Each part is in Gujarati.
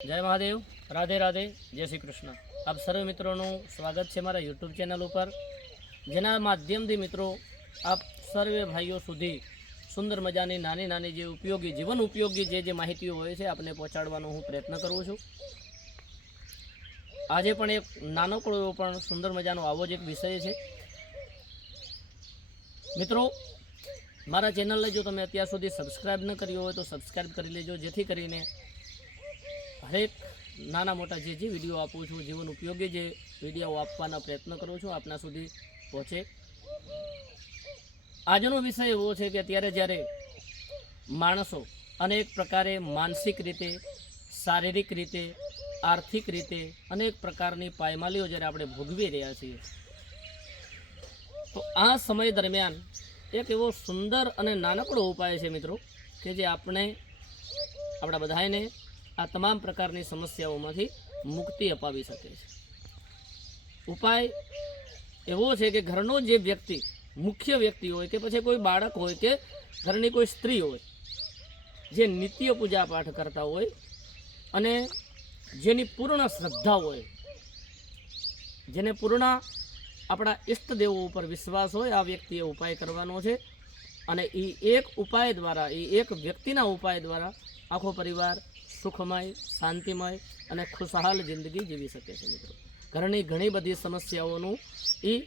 જય મહાદેવ, રાધે રાધે, જય શ્રી કૃષ્ણ. આપ સર્વ મિત્રોનું સ્વાગત છે મારા યુટ્યુબ ચેનલ ઉપર, જેના માધ્યમથી મિત્રો આપ સર્વે ભાઈઓ સુધી સુંદર મજાની નાની નાની જે ઉપયોગી, જીવન ઉપયોગી જે જે માહિતીઓ હોય છે, આપને પહોંચાડવાનો હું પ્રયત્ન કરું છું. આજે પણ એક નાનકડો એવો પણ સુંદર મજાનો આવો જ એક વિષય છે. મિત્રો, મારા ચેનલને જો તમે અત્યાર સુધી સબસ્ક્રાઈબ ન કર્યો હોય તો સબસ્ક્રાઈબ કરી લેજો, જેથી કરીને હરેક નાના મોટા જે જે વીડિયો આપું છું, જીવન ઉપયોગી જે વીડિયો આપવાના પ્રયત્ન કરું છું, આપના સુધી પહોંચે. આજનો વિષય એવો છે કે અત્યારે જ્યારે માણસો અનેક પ્રકારે માનસિક રીતે, શારીરિક રીતે, આર્થિક રીતે અનેક પ્રકારની પાયમાલીઓ જ્યારે આપણે ભોગવી રહ્યા છીએ, તો આ સમય દરમિયાન એક એવો સુંદર અને નાનકડો ઉપાય છે મિત્રો, કે જે આપણે, આપણા બધાને આ તમામ પ્રકારની સમસ્યાઓમાંથી મુક્તિ અપાવી શકે છે. ઉપાય એવો છે કે ઘરનો જે વ્યક્તિ, મુખ્ય વ્યક્તિ હોય કે પછી કોઈ બાળક હોય કે ઘરની કોઈ સ્ત્રી હોય, જે નિત્ય પૂજા પાઠ કરતા હોય અને જેની પૂર્ણ શ્રદ્ધા હોય, જેને પૂર્ણ આપણા ઈષ્ટદેવો ઉપર વિશ્વાસ હોય, આ વ્યક્તિએ ઉપાય કરવાનો છે. અને એ એક ઉપાય દ્વારા એ એક વ્યક્તિના ઉપાય દ્વારા આખો પરિવાર સુખમય, શાંતિમય અને ખુશહાલ જિંદગી જીવી શકે છે મિત્રો. ઘરની ઘણી બધી સમસ્યાઓનું એ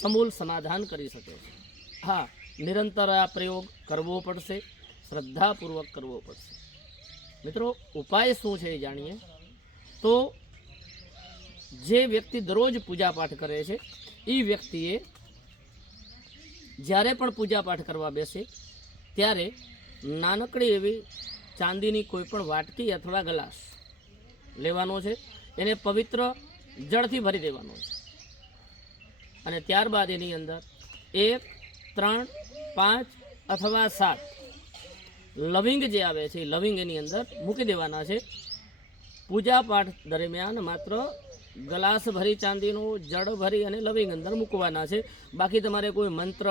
સમૂલ સમાધાન કરી શકે છે. હા, નિરંતર આ પ્રયોગ કરવો પડશે, શ્રદ્ધાપૂર્વક કરવો પડશે. મિત્રો, ઉપાય શું છે એ જાણીએ? તો જે વ્યક્તિ દરરોજ પૂજાપાઠ કરે છે એ વ્યક્તિએ જ્યારે પણ પૂજાપાઠ કરવા બેસે, ત્યારે નાનકડી એવી ચાંદીની કોઈપણ વાટકી અથવા ગ્લાસ લેવાનો છે. એને પવિત્ર જળથી ભરી દેવાનો છે. અને ત્યારબાદ એની અંદર એક, ત્રણ, પાંચ અથવા સાત લવિંગ જે આવે છે, એ લવિંગ એની અંદર મૂકી દેવાના છે. પૂજા પાઠ દરમિયાન માત્ર ગ્લાસ ભરી ચાંદીનું જળ ભરી અને લવિંગ અંદર મૂકવાના છે. બાકી તમારે કોઈ મંત્ર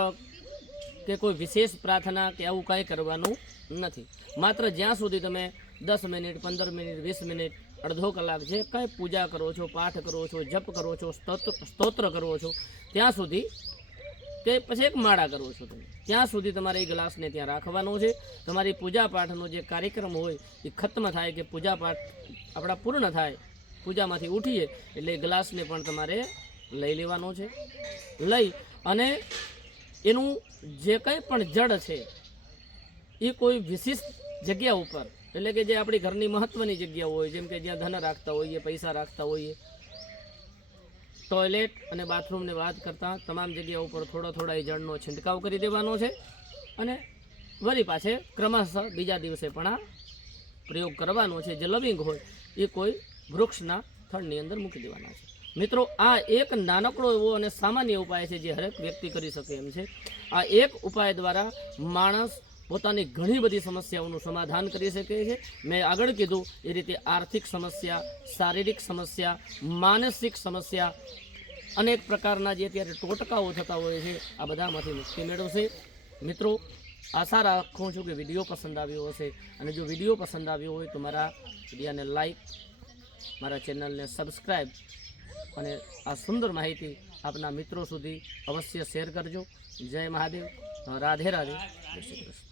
કે કોઈ વિશેષ પ્રાર્થના કે આવું કાંઈ કરવાનું નથી. માત્ર જ્યાં સુધી તમે દસ મિનિટ, પંદર મિનિટ, વીસ મિનિટ, અડધો કલાક જે કંઈ પૂજા કરો છો, પાઠ કરો છો, જપ કરો છો, સ્તોત્ર કરો છો, ત્યાં સુધી કે પછી એક માળા કરો છો તમે. ત્યાં સુધી તમારે એ ગ્લાસને ત્યાં રાખવાનો છે. તમારી પૂજા પાઠનો જે કાર્યક્રમ હોય એ ખત્મ થાય કે પૂજા પાઠ આપણા પૂર્ણ થાય, પૂજામાંથી ઉઠીએ એટલે એ ગ્લાસને પણ તમારે લઈ લેવાનો છે. લઈ અને એનું જે કંઈ પણ જડ છે એ કોઈ વિશિષ્ટ જગ્યા ઉપર. એટલે કે જે આપણી ઘરની મહત્ત્વની જગ્યા હોય, જેમ કે જ્યાં ધન રાખતા હોઈએ, પૈસા રાખતા હોઈએ. ટોયલેટ અને બાથરૂમને વાત કરતાં તમામ જગ્યા ઉપર થોડા થોડા એ જળનો છંટકાવ કરી દેવાનો છે અને વળી પાછે ક્રમશઃ બીજા દિવસે પણ આ પ્રયોગ કરવાનો છે. જે લવિંગ હોય એ કોઈ વૃક્ષના થડની અંદર મૂકી દેવાના છે. મિત્રો, આ એક નાનકડો એવો અને સામાન્ય ઉપાય છે જે હરેક વ્યક્તિ કરી શકે એમ છે. આ એક ઉપાય દ્વારા માણસ પોતાની ઘણી બધી સમસ્યાઓનું સમાધાન કરી શકે છે. મેં આગળ કીધું એ રીતે આર્થિક સમસ્યા, શારીરિક સમસ્યા, માનસિક સમસ્યા, અનેક પ્રકારના જે અત્યારે ટોટકાઓ થતા હોય છે, આ બધામાંથી મુક્તિ મેળવશે. મિત્રો, આશા રાખું છું કે વીડિયો પસંદ આવ્યો હશે. અને જો વીડિયો પસંદ આવ્યો હોય તો મારા વિડીયાને લાઈક, મારા ચેનલને સબસ્ક્રાઈબ અને આ સુંદર માહિતી આપના મિત્રો સુધી અવશ્ય શેર કરજો. જય મહાદેવ. રાધે રાધે. શ્રી કૃષ્ણ.